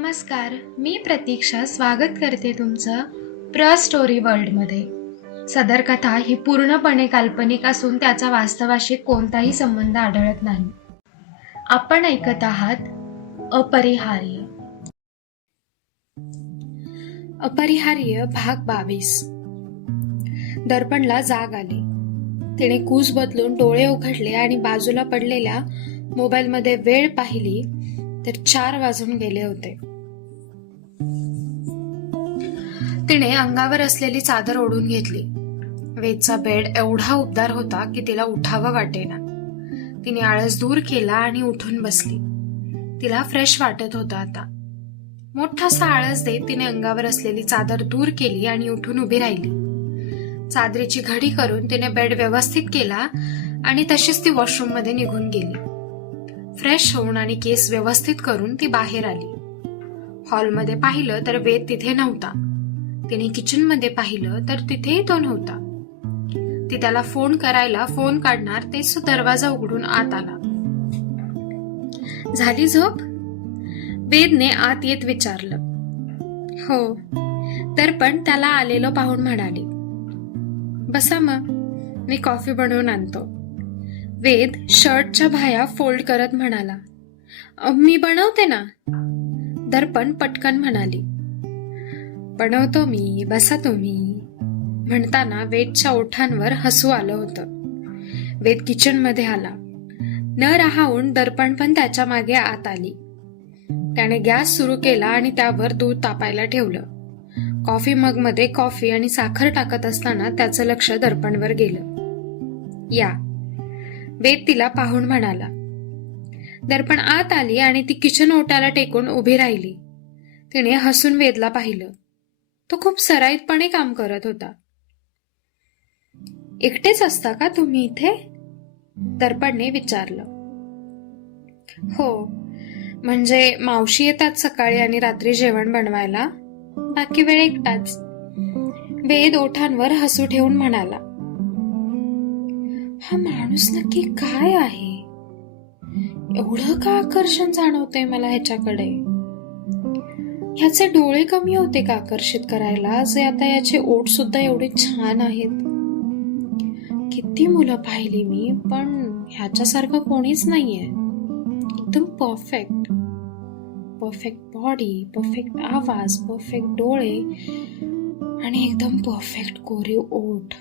नमस्कार मी प्रतीक्षा स्वागत करते तुमचं प्र स्टोरी वर्ल्डमध्ये. सदर कथा ही पूर्णपणे काल्पनिक असून त्याचा वास्तवाशी कोणताही संबंध आढळत नाही. आपण ऐकत आहात अपरिहार्य. अपरिहार्य भाग बावीस. दर्पणला जाग आली. तिने कूस बदलून डोळे उघडले आणि बाजूला पडलेल्या मोबाईलमध्ये वेळ पाहिली तर चार वाजून गेले होते. तिने अंगावर असलेली चादर ओढून घेतली. वेदचा बेड एवढा उबदार होता की तिला उठावं वाटेना. तिने आळस दूर केला आणि उठून बसली. तिला फ्रेश वाटत होतं आता. मोठासा आळस देत तिने अंगावर असलेली चादर दूर केली आणि उठून उभी राहिली. चादरीची घडी करून तिने बेड व्यवस्थित केला आणि तशीच ती वॉशरूममध्ये निघून गेली. फ्रेश होऊन आणि केस व्यवस्थित करून ती बाहेर आली. हॉलमध्ये पाहिलं तर वेद तिथे नव्हता. तिने किचनमध्ये पाहिलं तर तिथेही तो नव्हता. ती त्याला फोन करायला फोन काढणार तेच तो दरवाजा उघडून आत आला. झाली झोप? वेदने आत येत विचारलं. हो तर पण त्याला आलेलं पाहून म्हणाली. बसा मग मी कॉफी बनवून आणतो. वेद शर्टच्या भाया फोल्ड करत म्हणाला. मी बनवते ना? दर्पण पटकन म्हणाली. बनवतो मी बसा तुम्ही म्हणताना वेदच्या ओठांवर हसू आलं होतं. वेद किचनमध्ये आला. न राहून दर्पण पण त्याच्यामागे आत आली. त्याने गॅस सुरू केला आणि त्यावर दूध तापायला ठेवलं. कॉफी मग मध्ये कॉफी आणि साखर टाकत असताना त्याचं लक्ष दर्पणवर गेलं. या. वेद तिला पाहून म्हणाला. दर्पण आत आली आणि ती किचन ओट्याला टेकून उभी राहिली. तिने हसून वेदला पाहिलं. तो खूप सराईतपणे काम करत होता. एकटेच असता का तुम्ही इथे? दर्पणने विचारलं. हो म्हणजे मावशी येतात सकाळी आणि रात्री जेवण बनवायला? बाकी वेळ एकटाच. वेद ओठांवर हसू ठेवून म्हणाला. हा माणूस नक्की काय आहे? एवढं का आकर्षण जाणवतंय मला ह्याच्याकडे? ह्याचे डोळे कमी होते का आकर्षित करायला? जे आता याचे ओठ सुद्धा एवढे छान आहेत. किती मुलं पाहिली मी पण ह्याच्यासारखं कोणीच नाहीये. एकदम परफेक्ट परफेक्ट बॉडी परफेक्ट आवाज परफेक्ट डोळे आणि एकदम परफेक्ट कोरीव ओठ.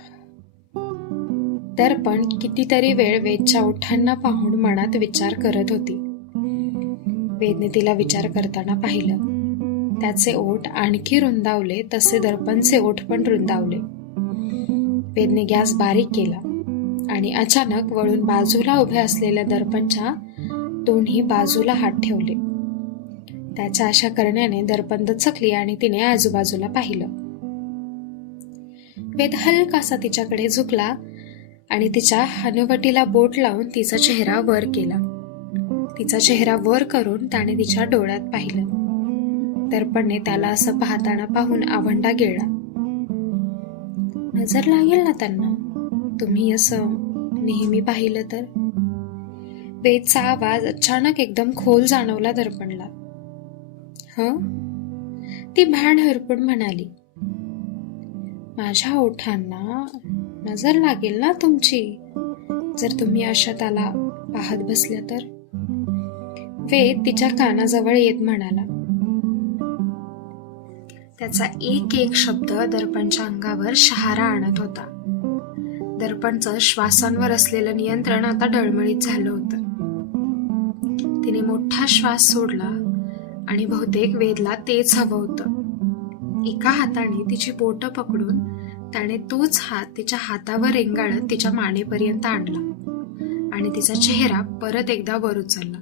दर्पण कितीतरी वेळ वेदच्या ओठांना पाहून मनात विचार करत होती. वेदने तिला विचार करताना पाहिलं. त्याचे ओठ आणखी रुंदावले तसे दर्पणचे ओठ पण रुंदावले. वेदने गॅस बारीक केला आणि अचानक वळून बाजूला उभ्या असलेल्या दर्पणच्या दोन्ही बाजूला हात ठेवले. त्याच्या अशा करण्याने दर्पण दचकली आणि तिने आजूबाजूला पाहिलं. वेद हलकासा तिच्याकडे झुकला आणि तिच्या हनुवटीला बोट लावून तिचा चेहरा वर केला. तिचा चेहरा वर करून त्याने तिच्या डोळ्यात पाहिलं. दर्पणने त्याला असं पाहताना पाहून आवंडा गेला. नजर लागेल ना त्यांना? तुम्ही असं नेहमी पाहिलं तर? वेदचा आवाज अचानक एकदम खोल जाणवला दर्पणला. ह? ती भांड हरपून म्हणाली माझ्या ओठांना नजर लागेल ना तुमची? जर तुम्ही अशा त्याला पाहत बसल्या तर? वेद तिच्या कानाजवळ येत म्हणाला त्याचा एक एक शब्द दर्पणच्या अंगावर शहारा आणत होता. दर्पणचं श्वासांवर असलेलं नियंत्रण आता डळमळीत झालं होतं. तिने मोठा श्वास सोडला आणि बहुतेक वेदला तेच हवं होतं. एका हाताने तिची बोट पकडून त्याने तोच हात तिच्या हातावर रेंगाळत तिच्या मानेपर्यंत आणला आणि तिचा चेहरा परत एकदा वर उचलला.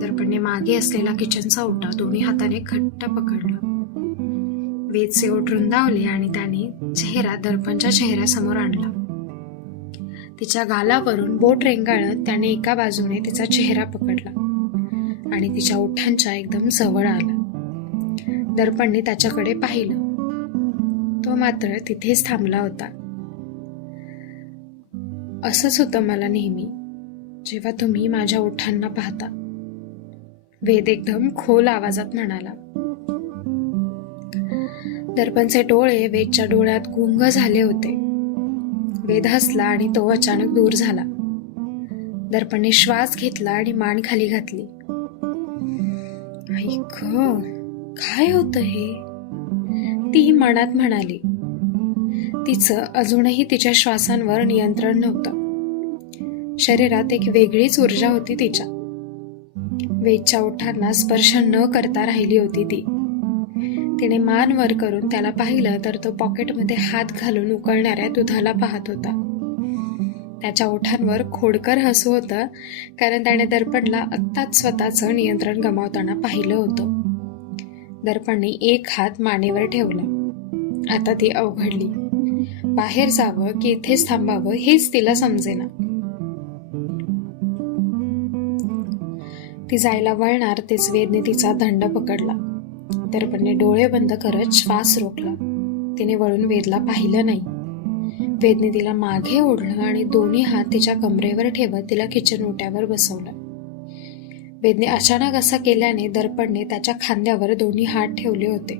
दर्पणने मागे असलेला किचनचा ओटा दोन्ही हाताने घट्ट पकडला. वेदचे ओठ रुंदावले आणि त्याने चेहरा दर्पणच्या चेहऱ्यासमोर आणला. तिच्या गालावरून बोट रेंगाळत त्याने एका बाजूने तिचा चेहरा पकडला आणि तिच्या ओठांच्या एकदम जवळ आला. दर्पणने त्याच्याकडे पाहिलं. तो मात्र तिथेच थांबला होता. असंच होतं मला नेहमी जेव्हा तुम्ही माझ्या ओठांना पाहता. वेद एकदम खोल आवाजात म्हणाला. दर्पणचे डोळे वेदच्या डोळ्यात गुंग झाले होते. वेद हसला आणि तो अचानक दूर झाला. दर्पणने श्वास घेतला आणि मान खाली घातली. ऐक काय होत हे? ती मनात म्हणाली. तिचं अजूनही तिच्या श्वासांवर नियंत्रण नव्हतं. शरीरात एक वेगळीच ऊर्जा होती तिच्या. वेदच्या ओठांना स्पर्श न करता राहिली होती ती. तिने मान वर करून त्याला पाहिलं तर तो पॉकेटमध्ये हात घालून उकळणाऱ्या दुधाला पाहत होता. त्याच्या ओठांवर खोडकर हसू होतं कारण त्याने दर्पणला आत्ताच स्वतःचं नियंत्रण गमावताना पाहिलं होतं. दर्पणने एक हात मानेवर ठेवला. आता ती अवघडली. बाहेर जावं की इथेच थांबावं हेच तिला समजेना. ती जायला वळणार तेच वेदने तिचा दंड पकडला. दर्पणने डोळे बंद करत श्वास रोखला. तिने वळून वेदला पाहिलं नाही. वेदने तिला मागे ओढलं आणि दोन्ही हात तिच्या कमरेवर ठेवत तिला किचन ओट्यावर बसवलं. वेदने अचानक असा केल्याने दर्पणने त्याच्या खांद्यावर दोन्ही हात ठेवले होते.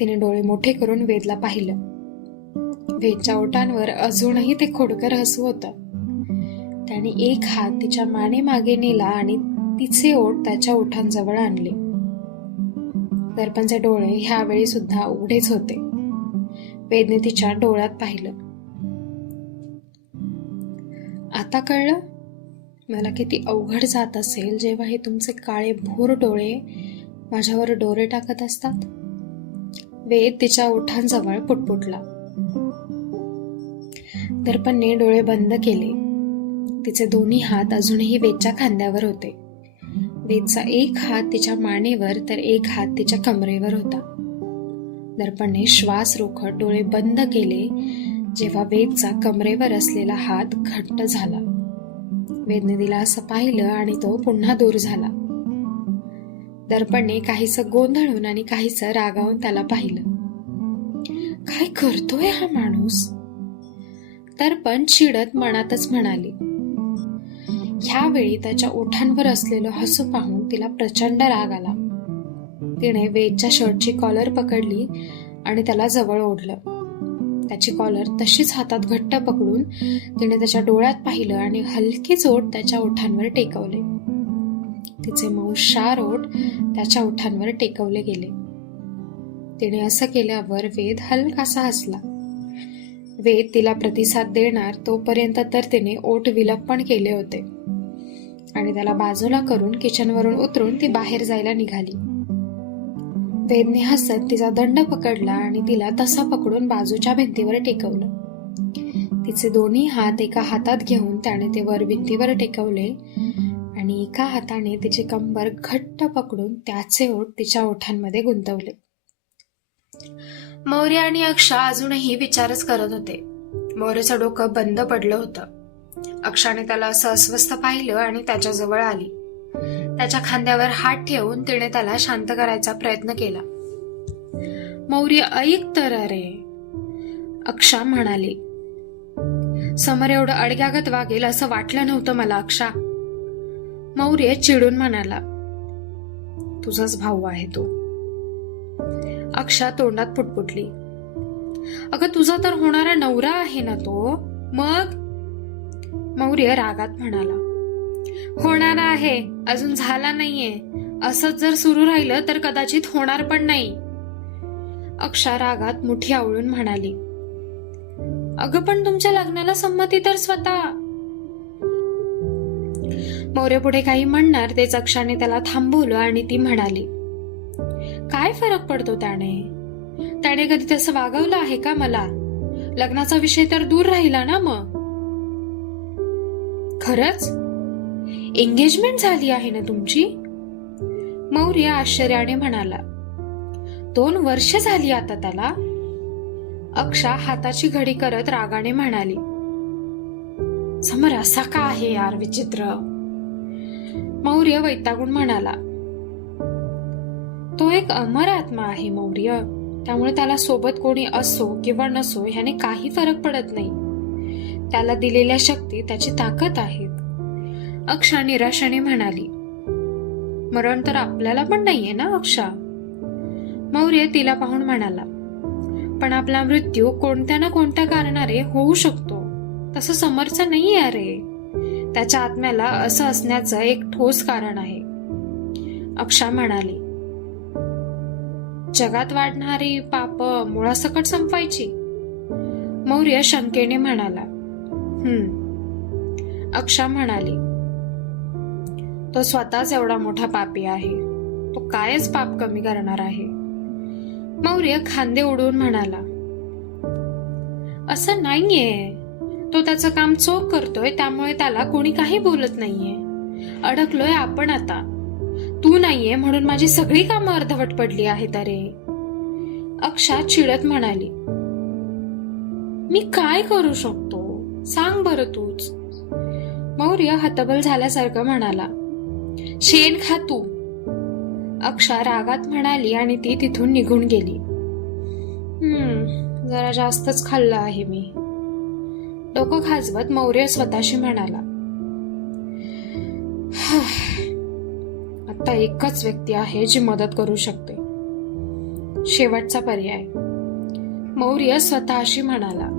तिने डोळे मोठे करून वेदला पाहिलं. वेदच्या ओटांवर अजूनही ते खोडकर हसू होतं. त्याने एक हात तिच्या माने मागे नेला आणि तिचे ओठ त्याच्या ओठांजवळ आणले. दर्पणचे डोळे ह्यावेळी सुद्धा उघडेच होते. वेदने तिच्या डोळ्यात पाहिलं. आता कळलं? मला किती अवघड जात असेल जेव्हा हे तुमचे काळे भोर डोळे माझ्यावर डोरे टाकत असतात. वेद तिच्या ओठांजवळ पुटपुटला. दर्पणने डोळे बंद केले. तिचे दोन्ही हात अजूनही वेदच्या खांद्यावर होते. वेदचा एक हात तिच्या मानेवर तर एक हात तिच्या कमरेवर होता. दर्पणने श्वास रोखत डोळे बंद केले जेव्हा वेदचा कमरेवर असलेला हात घट्ट झाला. वेदने तिला असं पाहिलं आणि तो पुन्हा दूर झाला. दर्पणने काहीस गोंधळून आणि काहीस रागावून त्याला पाहिलं. काय करतोय हा माणूस? दर्पण चिडत मनातच म्हणाली. ह्यावेळी त्याच्या ओठांवर असलेलं हसू पाहून तिला प्रचंड राग आला. तिने वेदच्या शर्टची कॉलर पकडली आणि त्याला जवळ ओढलं. त्याची कॉलर तशीच हातात घट्ट पकडून तिने त्याच्या डोळ्यात पाहिलं आणि हलकीच ओठ त्याच्या ओठांवर टेकवले. तिचे मऊ शार ओठ त्याच्या ओठांवर टेकवले गेले. तिने असं केल्यावर वेद हलकासा हसला. वेद तिला प्रतिसाद देणार तोपर्यंत तर तिने ओठ विलपण केले होते. आणि त्याला बाजूला करून किचनवरून उतरून ती बाहेर जायला निघाली. वेदने हसत तिचा दंड पकडला आणि तिला तसा पकडून बाजूच्या भिंतीवर टेकवलं. तिचे दोन्ही हात एका हातात घेऊन त्याने ते वर भिंतीवर टेकवले आणि एका हाताने तिचे कंबर घट्ट पकडून त्याचे ओठ तिच्या ओठांमध्ये गुंतवले. मौर्य आणि अक्षा अजूनही विचारच करत होते. मौर्यचं डोकं बंद पडलं होतं. अक्षाने त्याला असं अस्वस्थ पाहिलं आणि त्याच्याजवळ आली. त्याच्या खांद्यावर हात ठेवून तिने त्याला शांत करायचा प्रयत्न केला. मौर्य ऐक तर अरे अक्षा म्हणाली. समर एवढं अडग्यागत वागेल असं वाटलं नव्हतं मला अक्षा. मौर्य चिडून म्हणाला. तुझाच भाऊ आहे तो. अक्षा तोंडात पुटपुटली. अगं तुझा तर होणारा नवरा आहे ना तो. मग मौर्य रागात म्हणाला होणार आहे अजून झाला नाहीये. असंच जर सुरू राहिलं तर कदाचित होणार पण नाही. अक्षा रागात मुठी आवळून म्हणाली अगं पण तुमच्या लग्नाला संमती तर स्वतः. मौर्य पुढे काही म्हणणार तेच अक्षाने त्याला थांबवलं आणि ती म्हणाली काय फरक पडतो त्याने? त्याने कधी तसं वागवलं आहे का मला? लग्नाचा विषय तर दूर राहिला ना मग. खरंच? एंगेजमेंट झाली आहे ना तुमची? मौर्य आश्चर्याने म्हणाला दोन वर्ष झाली आता त्याला. अक्षा हाताची घडी करत रागाने म्हणाली समर असा का आहे यार विचित्र? मौर्य वैतागून म्हणाला तो एक अमर आत्मा आहे मौर्य. त्यामुळे त्याला सोबत कोणी असो किंवा नसो ह्याने काही फरक पडत नाही. त्याला दिलेल्या शक्ती त्याची ताकद आहेत अक्षा निराशाने म्हणाली मरण तर आपल्याला पण नाहीये ना अक्षा? मौर्य तिला पाहून म्हणाला पण आपला मृत्यू कोणत्या ना कोणत्या कारणाने होऊ शकतो. तसं समर्थ नाही अरे. त्याच्या आत्म्याला असं असण्याचं एक ठोस कारण आहे. अक्षा म्हणाली जगात वाढणारी पाप मुळासकट संपवायची. मौर्य शंकेने म्हणाला हम्म. अक्षा म्हणाली तो स्वतःच एवढा मोठा पापी आहे. तो कायच पाप कमी करणार आहे? मौर्य खांदे उडवून म्हणाला असं नाहीये. तो त्याचं काम चोख करतोय त्यामुळे त्याला कोणी काही बोलत नाहीये. अडकलोय आपण आता. तू नाहीये म्हणून माझी सगळी कामं अर्धवट पडली आहेत अरे. अक्षा चिडत म्हणाली मी काय करू शकतो? सांग बरं तूच. मौर्य हतबल झाल्यासारखं म्हणाला शेण खा तू. अक्षा रागात म्हणाली आणि ती तिथून निघून गेली. हम्म जरा जास्तच खाल्लं आहे मी. डोकं खाजवत मौर्य स्वतःशी म्हणाला आता एकच व्यक्ती आहे जी मदत करू शकते. शेवटचा पर्याय. मौर्य स्वतःशी म्हणाला